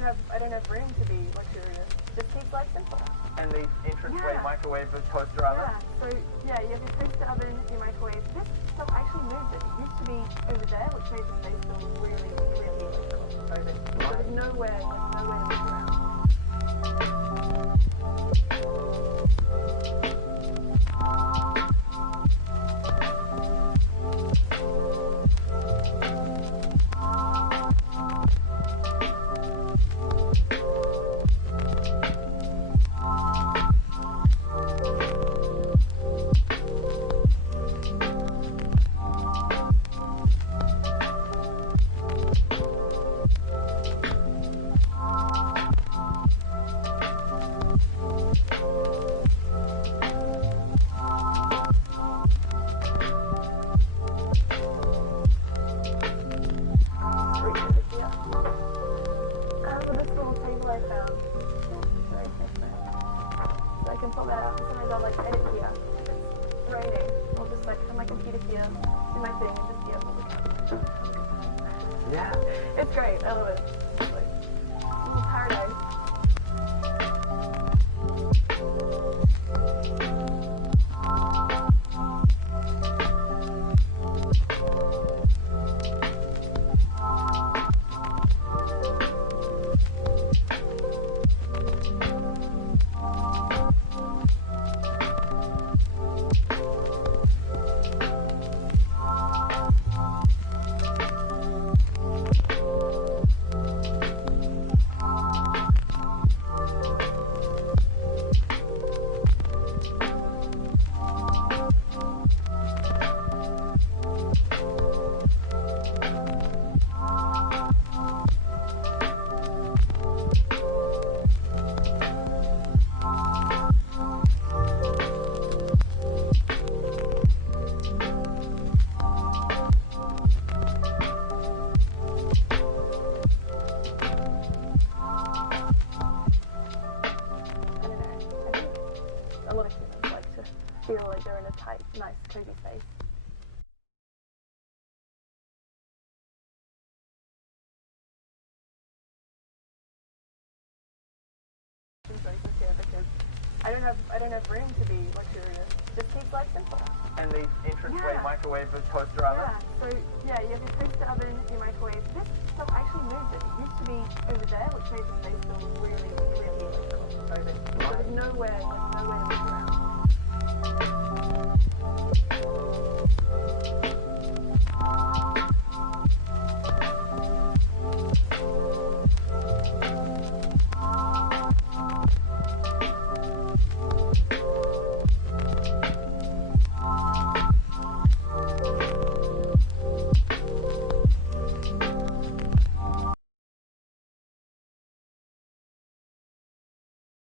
don't have room to be luxurious. Just keep life simple. And these entranceway microwave and toaster oven? Yeah, so you have your toaster oven, your microwave. This stuff actually moved it. It used to be over there, which made the space feel really, really claustrophobic. So there's nowhere to move around. I can pull that out, and sometimes I'll edit here. If it's raining, I'll just have my computer here, do my thing, and just be able to look at it. Yeah. It's great, I love it. It's it's paradise. A lot of humans like to feel like they're in a tight, nice, cozy space. I'm very sincere because I don't have room to be luxurious. Just keep life simple. And these entranceway microwave and toaster oven? Yeah, so you have your toaster oven, your microwave. This stuff actually moved it. It used to be over there, which made the space feel really, really claustrophobic. So there's nowhere to move around.